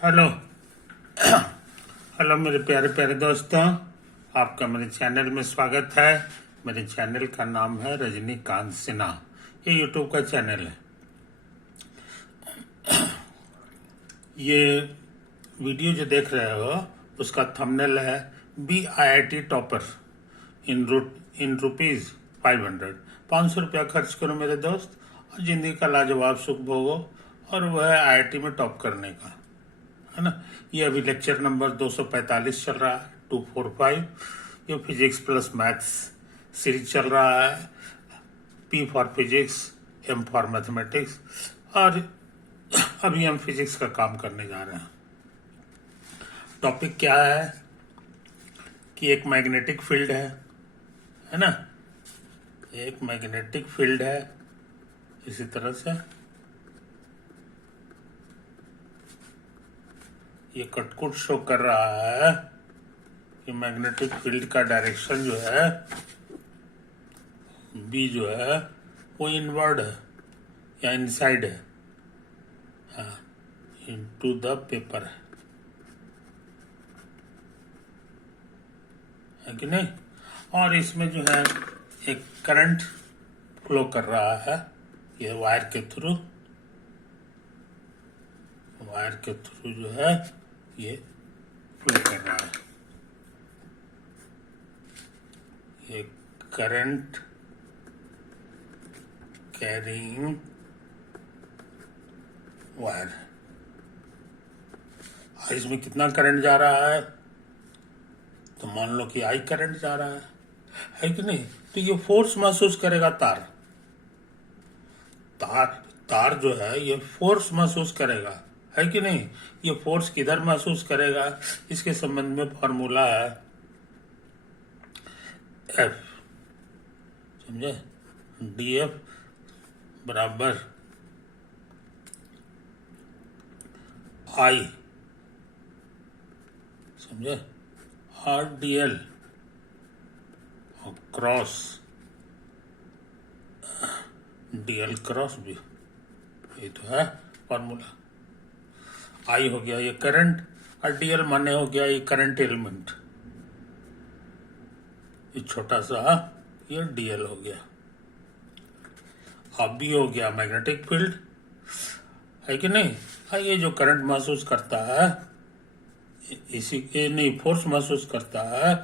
Hello. Hello मेरे प्यारे प्यारे दोस्तों, आपका मेरे चैनल में स्वागत है। मेरे चैनल का नाम है रजनीकांत सिन्हा। ये यूट्यूब का चैनल है। ये वीडियो जो देख रहे हो उसका थंबनेल है BIIT टॉपर इन रुपीज 500। 500 रुपया खर्च करो मेरे दोस्त और जिंदगी का लाजवाब सुख भोगो, और वह है IIT में टॉप करने का, है ना। ये अभी लेक्चर नंबर 245 चल रहा है, 245। ये फिजिक्स प्लस मैथ्स सीरीज चल रहा है। P for physics, M for mathematics, और अभी हम फिजिक्स का काम करने जा रहे हैं। टॉपिक क्या है कि एक मैग्नेटिक फील्ड है ना। एक मैग्नेटिक फील्ड है, इसी तरह से ये कटकुट शो कर रहा है कि मैग्नेटिक फील्ड का डायरेक्शन जो है B जो है वो इनवर्ड है या इनसाइड है, हाँ, इनटू द पेपर है कि नहीं। और इसमें जो है एक करंट फ्लो कर रहा है, ये वायर के थ्रू जो है ये फ्लो कर रहा है। ये करंट कैरिंग वायर। इसमें कितना करंट जा रहा है, तो मान लो कि I करंट जा रहा है कि नहीं। तो ये फोर्स महसूस करेगा तार तार जो है ये फोर्स महसूस करेगा, है कि नहीं। ये फोर्स किधर महसूस करेगा, इसके संबंध में फॉर्मूला है F, समझे। DF बराबर I, समझे, और DL और क्रॉस DL क्रॉस B, ये तो है फॉर्मूला। I हो गया ये करंट, और DL माने हो गया ये करंट एलिमेंट, ये छोटा सा ये DL हो गया। अब B हो गया मैग्नेटिक फील्ड, है कि नहीं। ये जो करंट महसूस करता है, इसी के नहीं फोर्स महसूस करता है,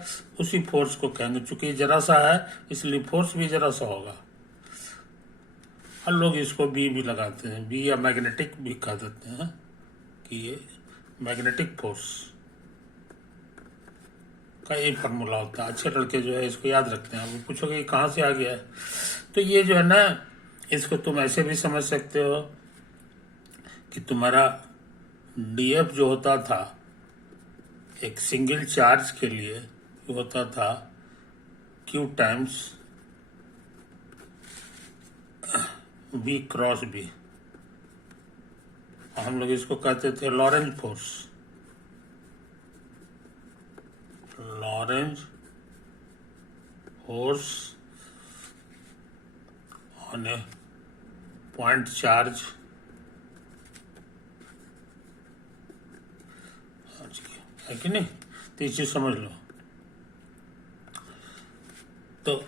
उसी फोर्स को कहेंगे, चूंकि जरा सा है इसलिए फोर्स भी जरा सा होगा। और लोग इसको बी भी लगाते हैं, बी या मैग्नेटिक भी कह देते हैं कि ये मैग्नेटिक फोर्स का ये फार्मूला होता है। अच्छे लड़के जो है इसको याद रखते हैं। आप पूछोगे कहाँ से आ गया है, तो ये जो है ना, इसको तुम ऐसे भी समझ सकते हो कि तुम्हारा DF जो होता था एक सिंगल चार्ज के लिए होता था Q times B cross B। हम लोग इसको कहते थे Lorentz force. Lorentz force on a point charge, है कि नहीं। तो ये चीज समझ लो। तो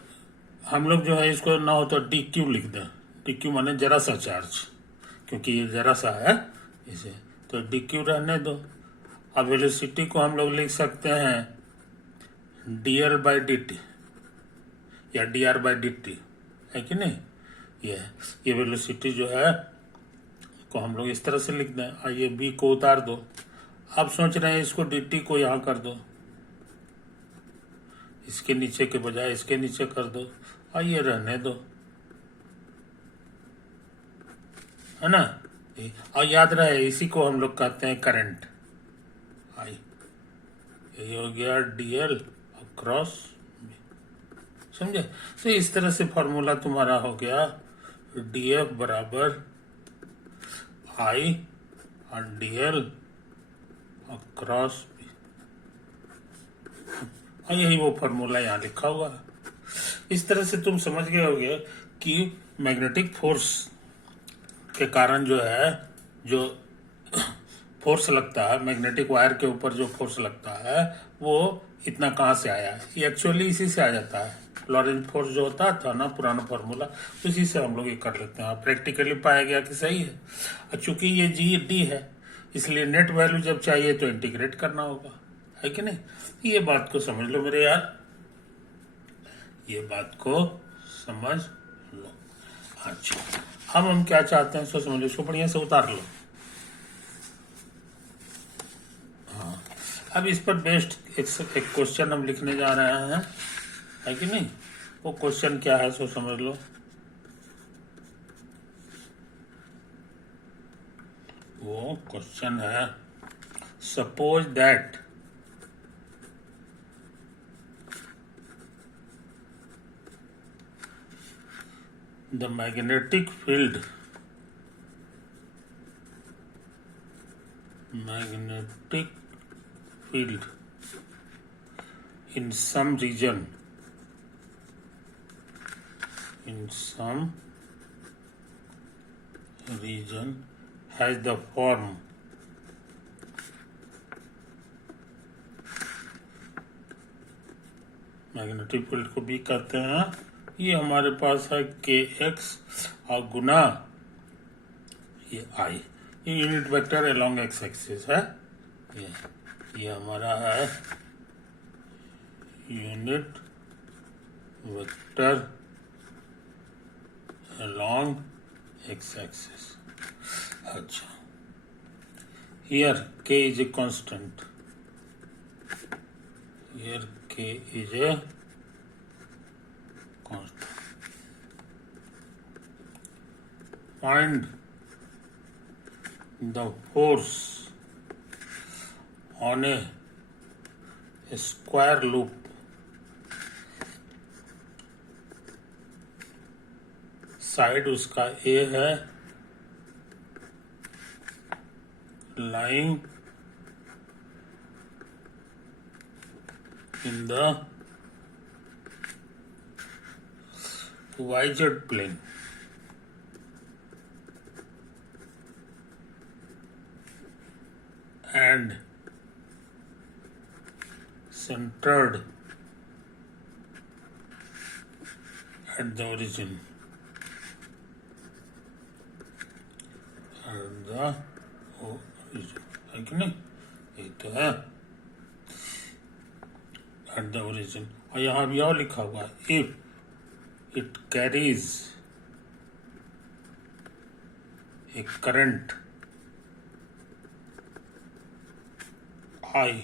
हम लोग जो है इसको ना हो तो DQ लिख दें। DQ माने जरा सा चार्ज, क्योंकि ये जरा सा है इसे, तो DQ रहने दो। अब वेलोसिटी को हम लोग लिख सकते हैं dL/dt या dR/dt, है कि नहीं। ये वेलोसिटी जो है को हम लोग इस तरह से लिख दें। आइए B को उतार दो। आप सोच रहे हैं इसको DT को यहाँ कर दो, इसके नीचे के बजाय इसके नीचे कर दो, आइए रहने दो, है ना। और याद रहे इसी को हम लोग कहते हैं करंट। ये हो गया DL क्रॉस, समझे। तो इस तरह से फॉर्मूला तुम्हारा हो गया DF बराबर I और DL और क्रॉस, और यही वो फॉर्मूला यहाँ लिखा हुआ है। इस तरह से तुम समझ गए होगे कि मैग्नेटिक फोर्स के कारण जो है जो फोर्स लगता है, मैग्नेटिक वायर के ऊपर जो फोर्स लगता है वो इतना कहाँ से आया, ये एक्चुअली इसी से आ जाता है। लॉरेंज फोर्स जो होता था ना पुराना फॉर्मूला, उसी से हम लोग ये कर लेते हैं। प्रैक्टिकली पाया गया कि सही है। और चूंकि ये जी डी है, इसलिए नेट वैल्यू जब चाहिए तो इंटीग्रेट करना होगा, है कि नहीं। ये बात को समझ लो मेरे यार, ये बात को समझ लो। अच्छा, अब हम क्या चाहते हैं सो समझ लो, इसको बढ़िया से उतार लो। अब इस पर बेस्ड एक क्वेश्चन हम लिखने जा रहे हैं, है कि नहीं। वो क्वेश्चन क्या है सो समझ लो। वो क्वेश्चन है, suppose that the magnetic field in some region has the form magnetic field को भी कहते हैं। ये हमारे पास है के एक्स और गुना ये आई, ये unit vector along x axis है। ये हमारा है यूनिट वेक्टर along x-axis. अच्छा, here k is a constant. Here k is a constant. Find the force on a square loop side उसका ए है, lying in the YZ plane and centered at the origin. है कि नहीं, ये तो है at the origin. और यहाँ भी और लिखा हुआ है, if it carries A current I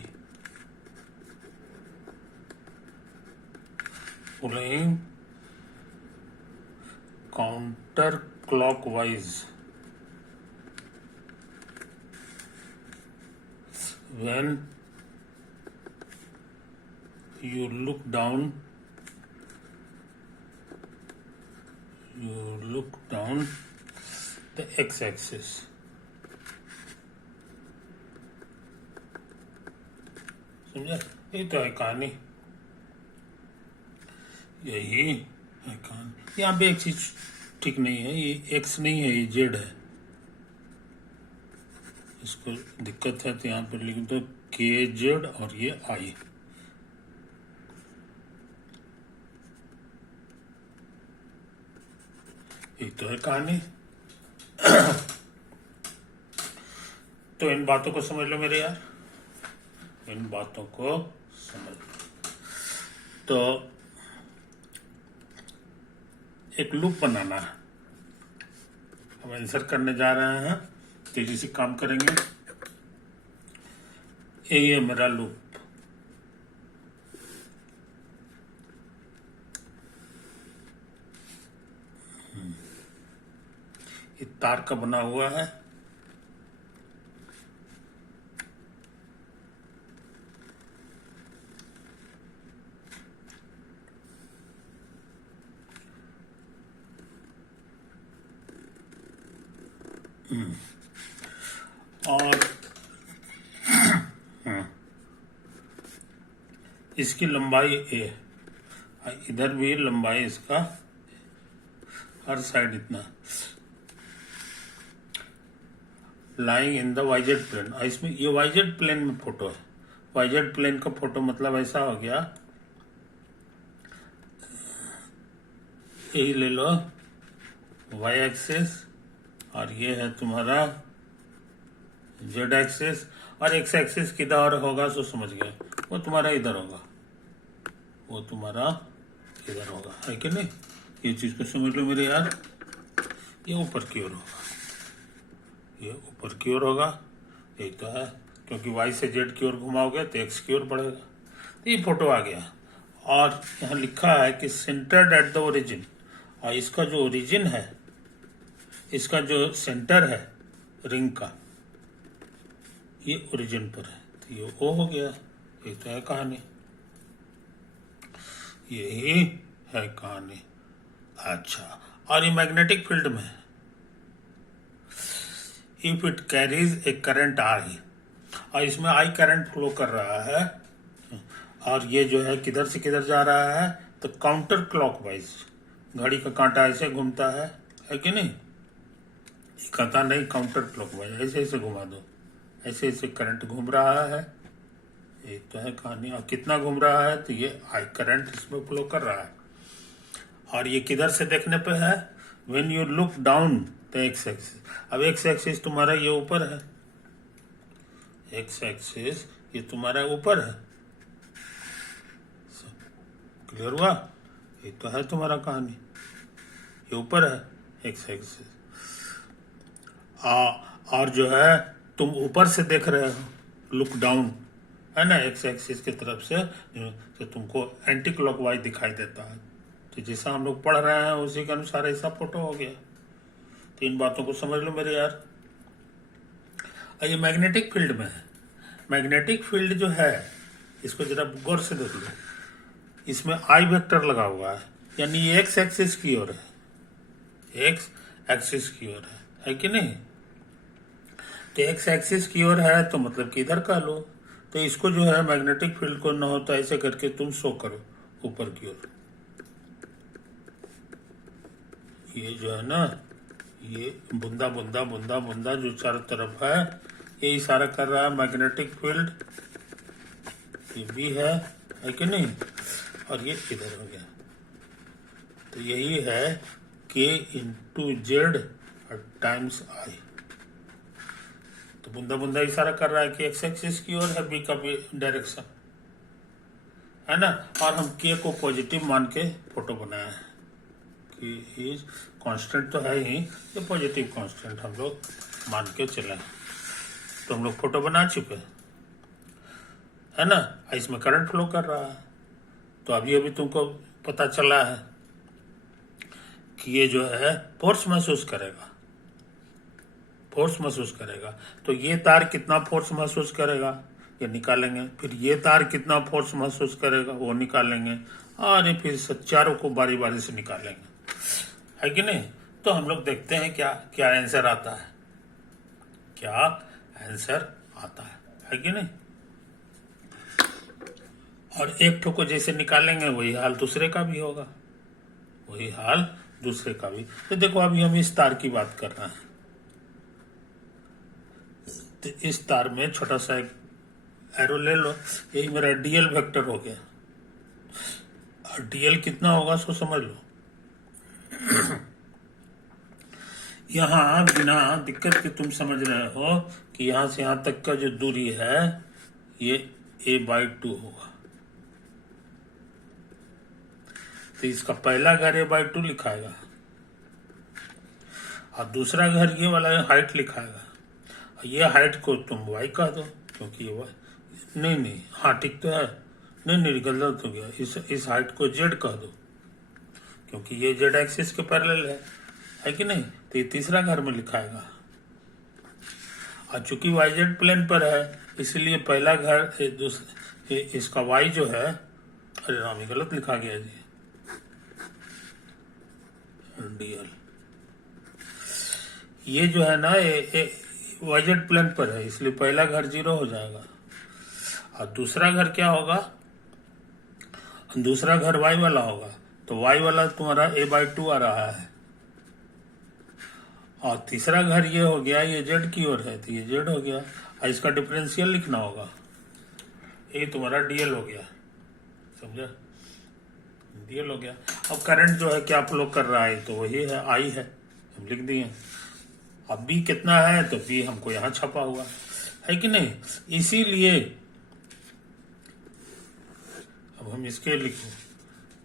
flowing counter clockwise when you look down the x-axis. समझा, ये तो है कहानी, यही है कहानी। यहाँ पे एक चीज ठीक नहीं है, ये x नहीं है, ये z है। इसको दिक्कत है तो यहाँ पर लिख दो kz और ये i। एक तो है कहानी। तो इन बातों को समझ लो मेरे यार, इन बातों को समझ लो। तो एक लूप बनाना है, हम आंसर करने जा रहे हैं, तेजी से काम करेंगे। ये मेरा लूप, ये तार का बना हुआ है। और इसकी लंबाई ए, इधर भी लंबाई इसका, हर साइड इतना। Lying in the YZ plane. इसमें ये वाइजेड प्लेन में फोटो है। वाइजेड प्लेन का फोटो मतलब ऐसा हो गया, यही ले लो वाई एक्सेस, और ये है तुम्हारा जेड एक्सेस, और एक्स एक्सेस किधर होगा सो समझ गए, वो तुम्हारा इधर होगा, वो तुम्हारा इधर होगा, है कि नहीं। ये चीज को समझ लो मेरे यार, ये ऊपर की ओर होगा, ये ऊपर की ओर होगा, यही तो है, क्योंकि वाई से जेड की ओर घुमाओगे तो एक्स की ओर बढ़ेगा। तो ये फोटो आ गया, और यहाँ लिखा है कि सेंटर्ड एट द ओरिजिन, और इसका जो ओरिजिन है, इसका जो सेंटर है रिंग का, ये ओरिजिन पर है, तो ये ओ हो गया। ये तो है कहानी, यही है कहानी। अच्छा, और ये मैग्नेटिक फील्ड में है, if it carries A current I, और इसमें आई करंट फ्लो कर रहा है, और ये जो है किधर से किधर जा रहा है, तो काउंटर क्लॉकवाइज, घड़ी का कांटा ऐसे घूमता है कि नहीं, कहता नहीं काउंटर क्लॉकवाइज, ऐसे ऐसे घुमा दो, ऐसे ऐसे करंट घूम रहा है। ये तो है कहानी, और कितना घूम रहा है, तो ये आई करंट इसमें फ्लो कर रहा है, और ये किधर से देखने पे है, व्हेन यू लुक डाउन तो एक्स एक्सिस। अब एक्स एक्सिस तुम्हारा ये ऊपर है, एक्स एक्सिस ये तुम्हारा ऊपर है, क्लियर हुआ। ये तो है तुम्हारा कहानी, ये ऊपर है एक्स एक्सिस, और जो है तुम ऊपर से देख रहे हो, लुक डाउन है ना, एक्स एक्सिस की तरफ से, तो तुमको एंटी क्लॉकवाइज दिखाई देता है। तो जैसा हम लोग पढ़ रहे हैं उसी के अनुसार ऐसा फोटो हो गया। तो इन बातों को समझ लो मेरे यार। ये मैग्नेटिक फील्ड में है, मैग्नेटिक फील्ड जो है, इसको जरा गौर से देख लो, इसमें आई वेक्टर लगा हुआ है, यानी ये एक्स एक्सिस की ओर है, एक्स एक्सिस की ओर है कि नहीं। तो एक्स एक्सिस की ओर है तो मतलब कि इधर का लो, तो इसको जो है मैग्नेटिक फील्ड को न हो तो ऐसे करके तुम शो करो ऊपर की ओर, ये जो है ना, ये बूंदा बूंदा बूंदा बूंदा जो चारों तरफ है, ये इशारा कर रहा है मैग्नेटिक फील्ड, ये भी है कि नहीं, और ये इधर हो गया। तो यही है के इंटू जेड टाइम्स आई। तो बूंदा बूंदा इशारा कर रहा है कि एक्स एक्सिस की ओर है बी का भी डायरेक्शन, है ना। और हम के को पॉजिटिव मान के फोटो बनाया है कि कांस्टेंट तो है ही, ये पॉजिटिव कांस्टेंट हम लोग मान के चले, तो हम लोग फोटो बना चुके, है ना। इसमें करंट फ्लो कर रहा है, तो अभी अभी तुमको पता चला है कि ये जो है फोर्स महसूस करेगा, फोर्स महसूस करेगा। तो ये तार कितना फोर्स महसूस करेगा ये निकालेंगे, फिर ये तार कितना फोर्स महसूस करेगा वो निकालेंगे, और फिर चारों को बारी बारी से निकालेंगे, है कि नहीं। तो हम लोग देखते हैं क्या क्या आंसर आता है, क्या आंसर आता है कि नहीं। और एक ठो को जैसे निकालेंगे वही हाल दूसरे का भी होगा, वही हाल दूसरे का भी। तो देखो अभी हम इस तार की बात कर रहे हैं, तो इस तार में छोटा सा एक एरो ले लो, यही मेरा डीएल वेक्टर हो गया, और डीएल कितना होगा सो समझ लो। यहां बिना दिक्कत के तुम समझ रहे हो कि यहां से यहां तक का जो दूरी है ये a/2 होगा, तो इसका पहला घर a/2 लिखाएगा, और दूसरा घर ये वाला हाइट लिखाएगा, ये हाइट को तुम y कह दो, क्योंकि ये नहीं हाँ ठीक तो है, नहीं गलत हो गया, इस हाइट को z कह दो, क्योंकि ये z एक्सिस के पैरेलल है कि नहीं। तो ये तीसरा घर में लिखाएगा, और चूंकि yz प्लेन पर है इसलिए पहला घर इसका y जो है, अरे राम ये गलत लिखा गया जी, dl, ये जो है ना yz प्लेन पर है इसलिए पहला घर 0 हो जाएगा, और दूसरा घर क्या होगा, दूसरा घर y वाला होगा, तो y वाला तुम्हारा a/2 आ रहा है, और तीसरा घर ये हो गया, ये जेड की ओर है तो ये जेड हो गया, और इसका डिफरेंशियल लिखना होगा, ये तुम्हारा डीएल हो गया, समझा, डीएल हो गया। अब करंट जो है क्या फ्लो कर रहा है, तो वही है, आई है, हम लिख दिए। अब बी कितना है, तो बी हमको यहां छपा हुआ है कि नहीं, इसीलिए अब हम इसके लिखें,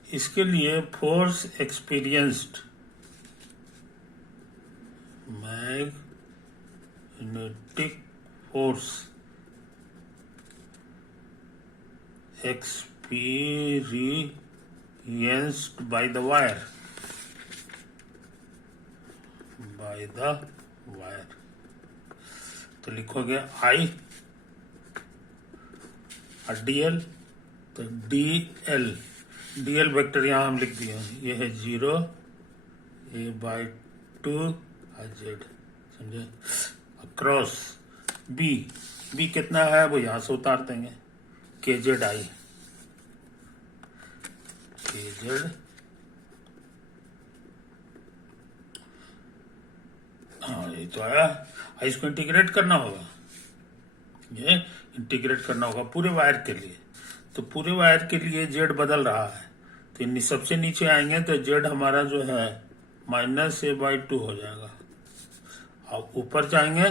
इसके लिए force experienced magnetic force experienced by the wire, तो लिखोगे आई और डीएल, तो डीएल वेक्टर यहां हम लिख दिए, ये है 0 a/2 और जेड, समझे, क्रॉस बी कितना है वो यहां से उतार देंगे, के जेड आई, के जेड, हाँ ये तो आया। इसको इंटीग्रेट करना होगा, ये इंटीग्रेट करना होगा पूरे वायर के लिए, तो पूरे वायर के लिए जेड बदल रहा है, तो सबसे नीचे आएंगे तो जेड हमारा जो है -a/2 हो जाएगा, और ऊपर जाएंगे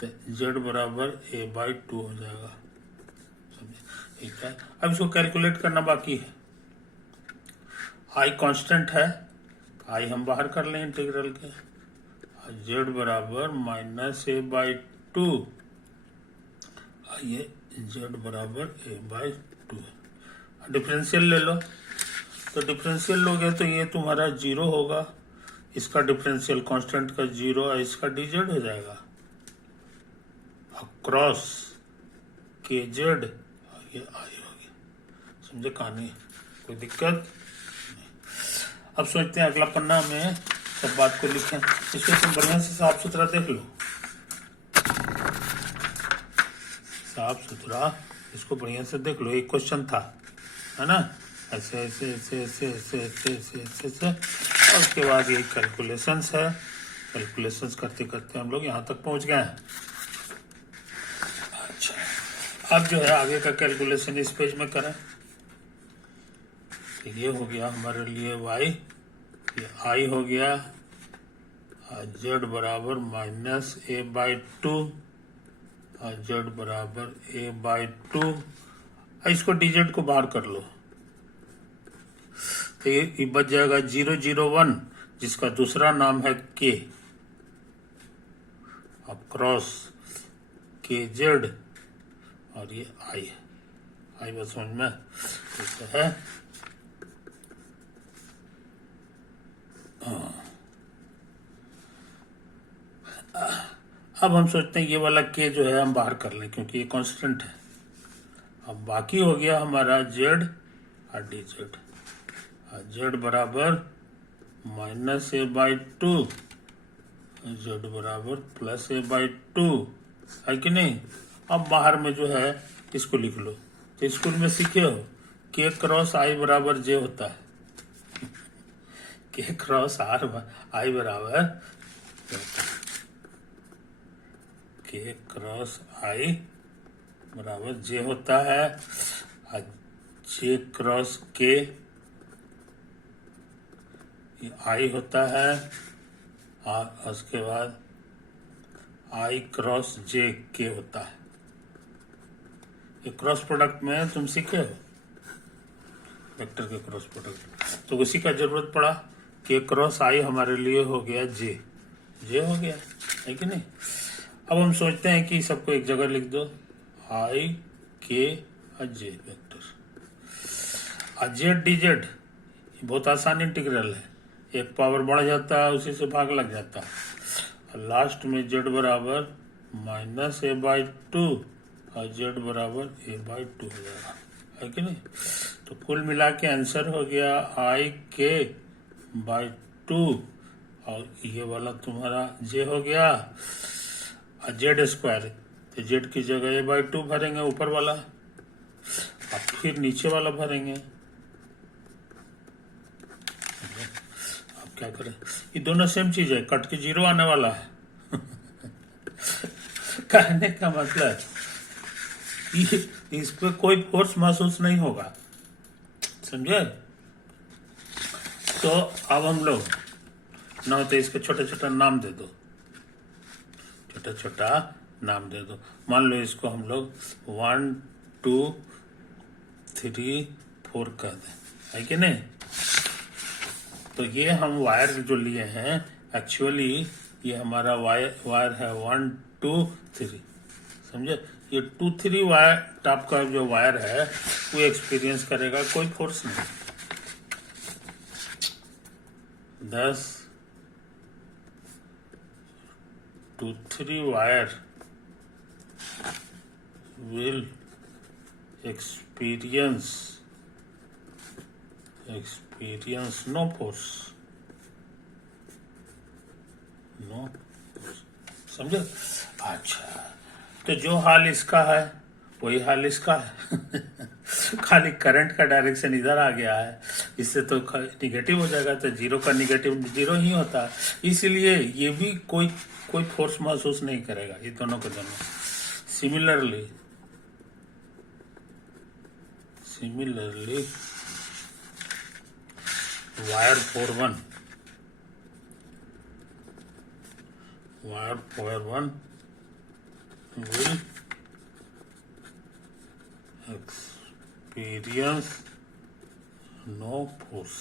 तो जेड बराबर a/2 हो जाएगा, समझे, ठीक है। अब इसको कैलकुलेट करना बाकी है, आई कांस्टेंट है, आई हम बाहर कर लें इंटीग्रल के, जेड बराबर -a/2, ये जेड बराबर a/2, डिफरेंशियल ले लो, तो डिफरेंशियल लोगे तो ये तुम्हारा 0 होगा, इसका डिफरेंशियल कांस्टेंट का 0 है, इसका dz हो जाएगा, क्रॉस के जेड, ये आई होगी, समझे कहानी, कोई दिक्कत। अब सोचते हैं अगला पन्ना में सब बात को लिखें, इसको तुम बढ़िया से साफ सुथरा देख लो, साफ सुथरा इसको बढ़िया से देख लो, एक क्वेश्चन था, है ना, ऐसे ऐसे ऐसे ऐसे ऐसे ऐसे ऐसे ऐसे ऐसे, और उसके बाद ये कैलकुलेशंस है, कैलकुलेशंस करते करते हम लोग यहाँ तक पहुँच गए हैं। अच्छा, अब जो है आगे का कैलकुलेशन इस पेज में करें, तो ये हो गया हमारे लिए y, ये आई हो गया, जेड बराबर -a/2 और जेड बराबर a/2, इसको dz को बाहर कर लो, तो ये बच जाएगा 001, जिसका दूसरा नाम है k, अब क्रॉस के जेड, और ये आई बस समझ में है। अब हम सोचते हैं ये वाला के जो है हम बाहर कर लें, क्योंकि ये कांस्टेंट है। अब बाकी हो गया हमारा जेड और डी जेड, जेड बराबर -a/2, जेड बराबर +a/2, है कि नहीं। अब बाहर में जो है इसको लिख लो, तो स्कूल में सीखे हो के क्रॉस आई बराबर जे होता है, के क्रॉस आई बराबर के क्रॉस आई बराबर जे होता है, और जे क्रॉस के आई होता है, और उसके बाद आई क्रॉस जे के होता है। ये क्रॉस प्रोडक्ट में तुम सीखे हो वेक्टर के क्रॉस प्रोडक्ट, तो उसी का जरूरत पड़ा, के क्रॉस आई हमारे लिए हो गया जे हो गया, है कि नहीं। अब हम सोचते हैं कि सबको एक जगह लिख दो, आई के और जे वेक्टर, और जेड डी जेड बहुत आसान इंटीग्रल है, एक पावर बढ़ जाता है उसी से भाग लग जाता है, और लास्ट में जेड बराबर -a/2 और जेड बराबर a/2 हो जाएगा, है कि नहीं। तो कुल मिला के आंसर हो गया i/2, और ये वाला तुम्हारा जे हो गया, और जेड स्क्वायर, तो जेड की जगह a/2 भरेंगे ऊपर वाला, और फिर नीचे वाला भरेंगे, अब क्या करें, ये दोनों सेम चीज है, कट के जीरो आने वाला है। कहने का मतलब इस पे कोई फोर्स महसूस नहीं होगा, समझे। तो अब हम लोग ना तो इसके छोटा छोटा नाम दे दो, छोटा छोटा नाम दे दो। मान लो इसको हम लोग 1 2 3 4 कर दें, है कि नहीं। तो ये हम वायर जो लिए हैं, एक्चुअली ये हमारा वायर है 1 2 3, समझे। ये 2 3 वायर टॉप का जो वायर है वो एक्सपीरियंस करेगा कोई फोर्स नहीं। 10 2 3 wire will experience no force, समझे। अच्छा, तो जो हाल इसका है वही हाल इसका है। खाली करंट का डायरेक्शन इधर आ गया है, इससे तो निगेटिव हो जाएगा, तो जीरो का निगेटिव जीरो ही होता है, इसलिए ये भी कोई फोर्स महसूस नहीं करेगा, ये दोनों के दोनों। Similarly wire 4 1 will experience no force,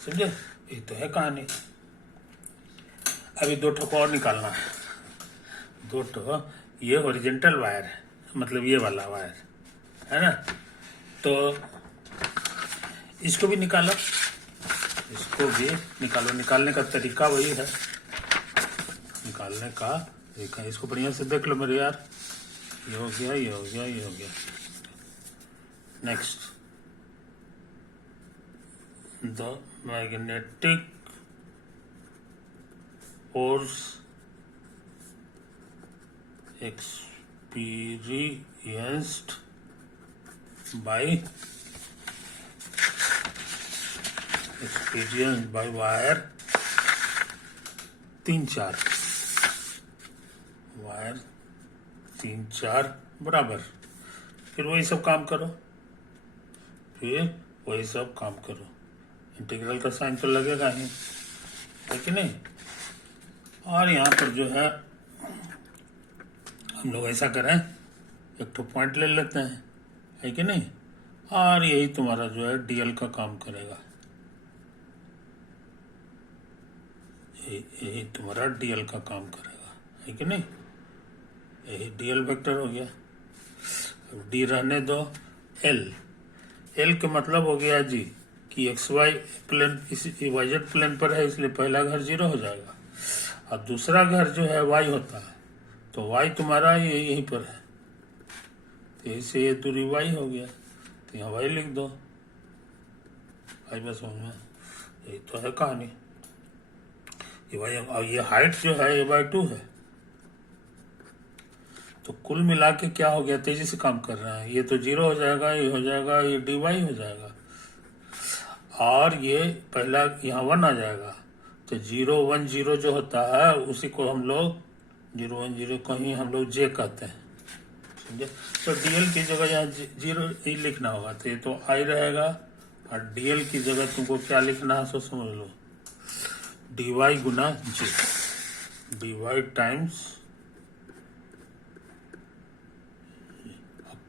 समझे। ये तो है कहानी। अभी 2 ठोक और निकालना है, 2 ठोक। ये हॉरिजॉन्टल वायर है, मतलब ये वाला वायर है ना, तो इसको भी निकालो, इसको भी निकालो। निकालने का तरीका वही है, निकालने का तरीका। इसको बढ़िया से देख लो मेरे यार, ये हो गया, ये हो गया, ये हो गया। Next, the magnetic force experienced by wire 3 4 wire 3 4 बराबर। फिर वही सब काम करो, इंटीग्रल का साइन तो लगेगा ही, है कि नहीं। और यहाँ पर जो है हम लोग ऐसा करें, एक तो पॉइंट ले लेते हैं, है कि नहीं, और यही तुम्हारा जो है डीएल का काम करेगा, यही तुम्हारा डीएल का काम करेगा, है कि नहीं। यही डीएल वेक्टर हो गया। अब डी रहने दो, एल के मतलब हो गया जी कि एक्स वाई प्लेन, इस वाइजेड प्लेन पर है, इसलिए पहला घर 0 हो जाएगा, और दूसरा घर जो है वाई होता है, तो वाई तुम्हारा यहीं पर है, तो इससे ये दूरी वाई हो गया, तो यहाँ वाई लिख दो। भाई बस समझ में, यही तो है कहानी। ये वाई, और ये हाइट जो है ये बाई 2 है, तो कुल मिला के क्या हो गया, तेजी से काम कर रहा है। ये तो 0 हो जाएगा, ये हो जाएगा, ये डी वाई हो जाएगा, और ये पहला यहाँ 1 आ जाएगा, तो 0 1 0 जो होता है उसी को हम लोग 0 1 0 को ही हम लोग जे कहते हैं, समझे। तो डीएल की जगह यहाँ 0 ही लिखना होगा, तो ये तो आई रहेगा, और डीएल की जगह तुमको क्या लिखना है सो समझ लो, डी वाई गुना जे, डी वाई टाइम्स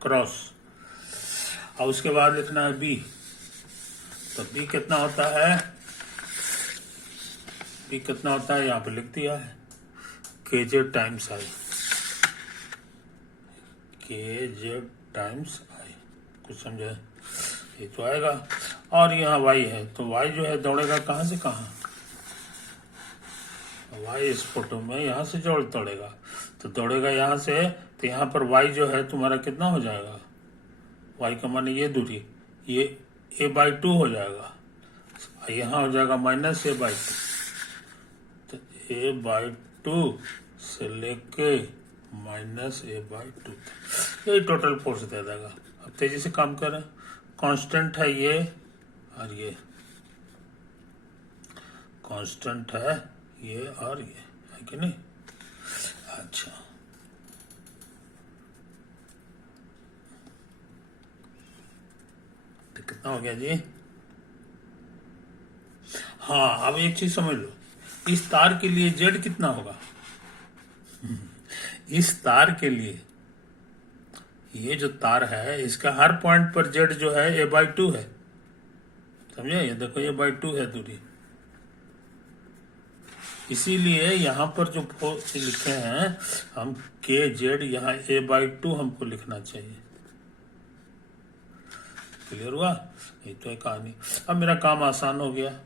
क्रॉस, और उसके बाद लिखना है बी। तो बी कितना होता है, बी कितना होता है यहाँ पे लिख दिया है, के जेड टाइम्स आई, के जेड टाइम्स आई, कुछ समझे, ये तो आएगा। और यहाँ वाई है, तो वाई जो है दौड़ेगा कहाँ से कहाँ, वाई इस फोटो में यहाँ से दौड़ेगा, तो दौड़ेगा यहाँ से, तो यहाँ पर वाई जो है तुम्हारा कितना हो जाएगा, वाई का माने ये दूरी, ये a बाई 2 हो जाएगा, यहाँ हो जाएगा माइनस a बाई 2, तो a बाई 2 से लेके माइनस a बाई 2, यही टोटल फोर्स दे देगा। अब तेजी से काम करें, कांस्टेंट है ये और ये, कांस्टेंट है ये और ये, है कि नहीं? अच्छा, तो कितना हो गया जी? हाँ, अब एक चीज समझ लो, इस तार के लिए जेड कितना होगा? इस तार के लिए, ये जो तार है इसका हर पॉइंट पर जेड जो है a/2 है, समझे? ये देखो a/2 है दूरी, इसीलिए यहाँ पर जो फोर्स लिखे हैं हम के जेड, यहाँ a/2 हमको लिखना चाहिए। क्लियर हुआ? ये तो है कहानी। अब मेरा काम आसान हो गया,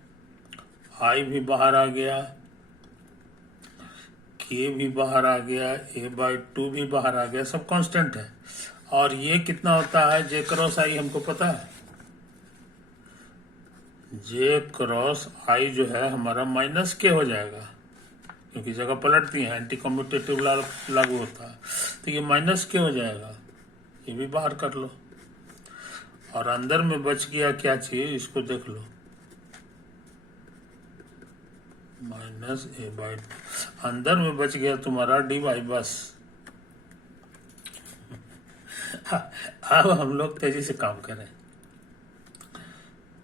आई भी बाहर आ गया, के भी बाहर आ गया, a/2 भी बाहर आ गया, सब कांस्टेंट है। और ये कितना होता है जे क्रॉस आई हमको पता है, जे क्रॉस आई जो है हमारा माइनस के हो जाएगा, क्योंकि जगह पलटती है, एंटी कम्यूटेटिव लागू होता है, तो ये माइनस के हो जाएगा, ये भी बाहर कर लो। और अंदर में बच गया क्या चीज, इसको देख लो, माइनस a/2, अंदर में बच गया तुम्हारा dy बस। अब हम लोग तेजी से काम करें,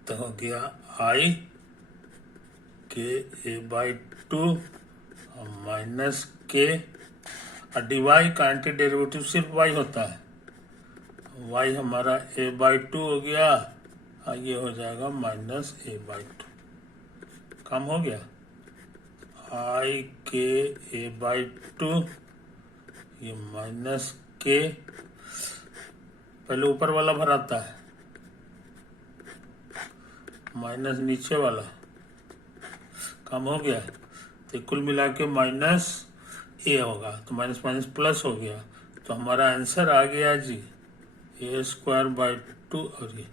तो हो गया आई के a/2 माइनस के, और dy का एंटी डेरिवेटिव सिर्फ y होता है, y हमारा a/2 हो गया, और ये हो जाएगा माइनस a/2, काम हो गया। आई के a/2, ये माइनस के, पहले ऊपर वाला भराता है, माइनस नीचे वाला, काम हो गया। तो कुल मिला के माइनस ए होगा, तो माइनस माइनस प्लस हो गया, तो हमारा आंसर आ गया जी a²/2। और ये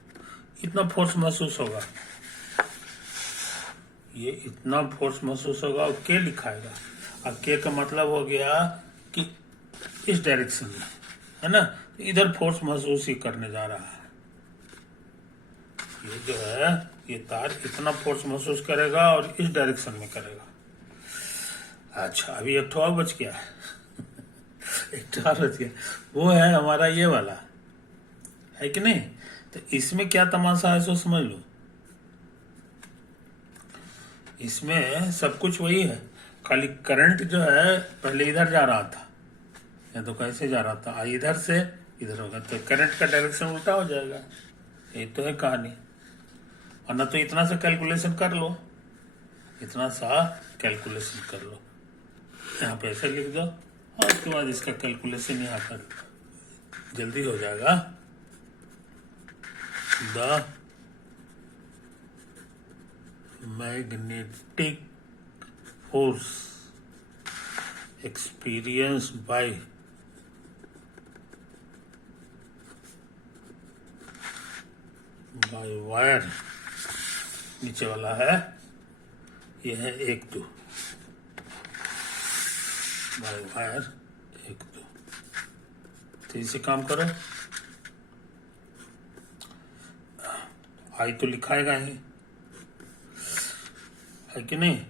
इतना फोर्स महसूस होगा, ये इतना फोर्स महसूस होगा, और के लिखाएगा, और के का मतलब हो गया कि इस डायरेक्शन में, है ना? इधर फोर्स महसूस ही करने जा रहा है, ये जो है ये तार इतना फोर्स महसूस करेगा और इस डायरेक्शन में करेगा। अच्छा, अभी एक ठो और बच गया एक ठो और बच गया, वो है हमारा ये वाला, है कि नहीं? तो इसमें क्या तमाशा है सो समझ लो, इसमें सब कुछ वही है, खाली करंट जो है पहले इधर जा रहा था, या तो कैसे जा रहा था, इधर से इधर होगा, तो करंट का डायरेक्शन उल्टा हो जाएगा। ये तो है कहानी, वरना तो इतना सा कैलकुलेशन कर लो, इतना सा कैलकुलेशन कर लो, यहाँ पे ऐसे लिख दो, और उसके बाद इसका कैलकुलेशन यहाँ पर जल्दी हो जाएगा। The magnetic force experienced by wire, नीचे वाला है, ये है 1-2, बाय वायर 1-2। तो इसे काम करो, आई तो लिखाएगा ही, है कि नहीं?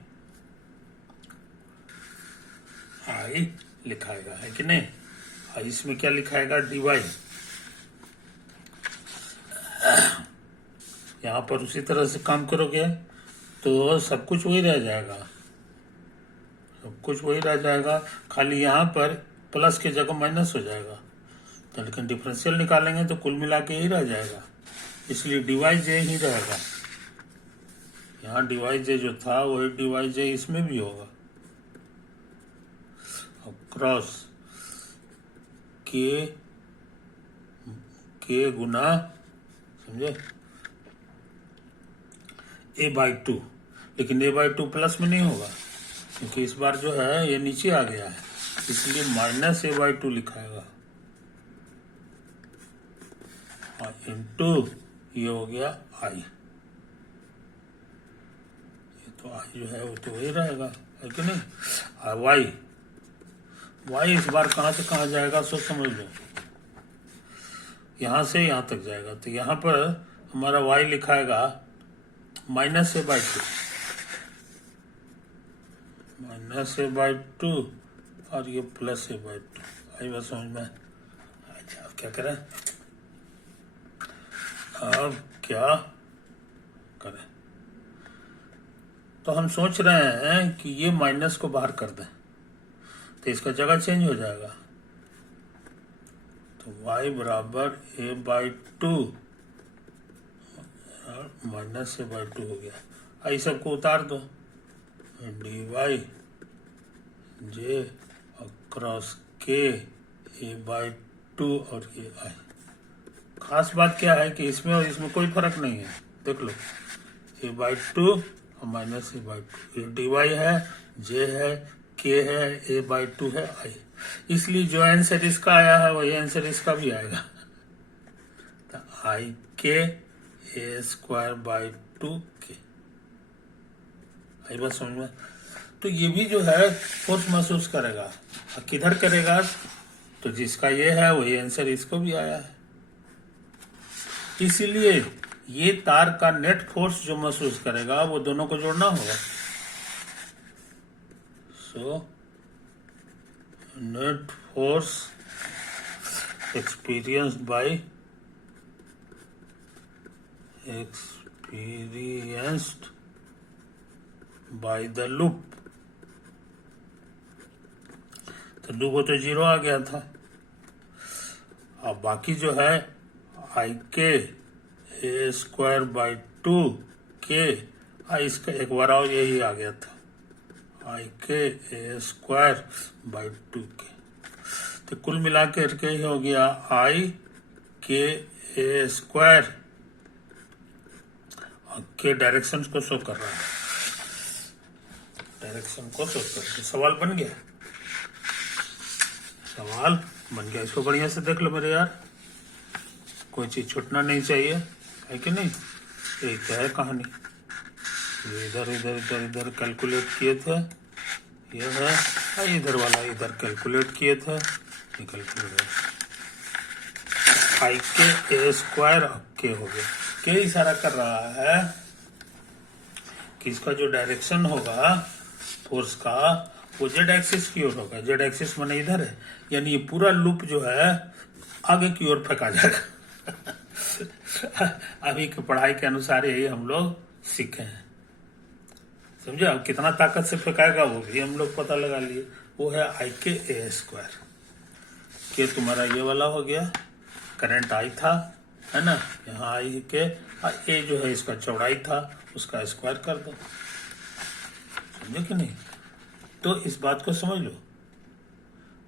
आई लिखाएगा, है कि नहीं? और इसमें क्या लिखाएगा, dy। यहाँ पर उसी तरह से काम करोगे तो सब कुछ वही रह जाएगा, सब कुछ वही रह जाएगा, खाली यहाँ पर प्लस की जगह माइनस हो जाएगा, तो लेकिन डिफरेंशियल निकालेंगे तो कुल मिला के ही रह जाएगा, इसलिए dy ही रहेगा। यहाँ dy जो था वही dy इसमें भी होगा, क्रॉस के गुना, समझे, a/2, लेकिन a/2 प्लस में नहीं होगा, क्योंकि इस बार जो है ये नीचे आ गया है, इसलिए माइनस a/2 लिखाएगा, और इनटू ये हो गया आई, ये तो आई जो है वो तो वही रहेगा, है कि नहीं? और वाई इस बार कहाँ से कहाँ जाएगा सो समझ लो, यहाँ से यहाँ तक जाएगा, तो यहाँ पर हमारा y लिखाएगा minus a/2, minus A by two और ये प्लस ए बाई टू। आई बात समझ में? अच्छा अब क्या करें, अब क्या करें? तो हम सोच रहे हैं कि ये माइनस को बाहर कर दें तो इसका जगह चेंज हो जाएगा। तो y बराबर ए बाई टू और माइनस ए बाई टू हो गया। आई सबको उतार दो, डी वाई जे अक्रॉस के ए बाई टू और ये आई। खास बात क्या है कि इसमें और इसमें कोई फर्क नहीं है, देख लो, ए बाई टू और माइनस ए बाई टू, ये डी वाई है, जे है, के है, ए बाई टू है, आई। इसलिए जो आंसर इसका आया है वही आंसर इसका भी आएगा। तो आई के ए स्क्वायर बाई टू के। आई बात समझ में? तो ये भी जो है फोर्स महसूस करेगा, किधर करेगा? तो जिसका ये है वही आंसर इसको भी आया है। इसीलिए ये तार का नेट फोर्स जो महसूस करेगा वो दोनों को जोड़ना होगा। So net force experienced by the loop। तो लूप को तो 0 आ गया था। अब बाकी जो है आई के ए स्क्वायर बाई टू के, इसका एक बार और यही आ गया था, आई के ए स्क्वायर बाई टू के। तो कुल मिला के ही हो गया आई के ए स्क्वायर, और के डायरेक्शन को शो कर रहा है, डायरेक्शन को शो कर रहा है। सवाल बन गया, सवाल बन गया। इसको बढ़िया से देख लो मेरे यार, कोई चीज छूटना नहीं चाहिए, है कि नहीं? एक है कहानी, इधर इधर इधर इधर कैलकुलेट किए थे, ये है, इधर वाला इधर कैलकुलेट किए थे, कैलकुलेट आई के ए स्क्वायर के हो गया। के इशारा कर रहा है कि इसका जो डायरेक्शन होगा फोर्स का वो जेड एक्सिस की ओर होगा। जेड एक्सिस माने इधर है, यानी ये पूरा लूप जो है आगे की ओर फेंका जाएगा। अभी की पढ़ाई के अनुसार यही हम लोग सीखे हैं, समझे? अब कितना ताकत से फेंकाएगा वो भी हम लोग पता लगा लिए। वो है आई के ए स्क्वायर के, तुम्हारा ये वाला हो गया, करंट आई था, है ना, यहाँ आई के, ए जो है इसका चौड़ाई था, उसका स्क्वायर कर दो, समझे कि नहीं? तो इस बात को समझ लो।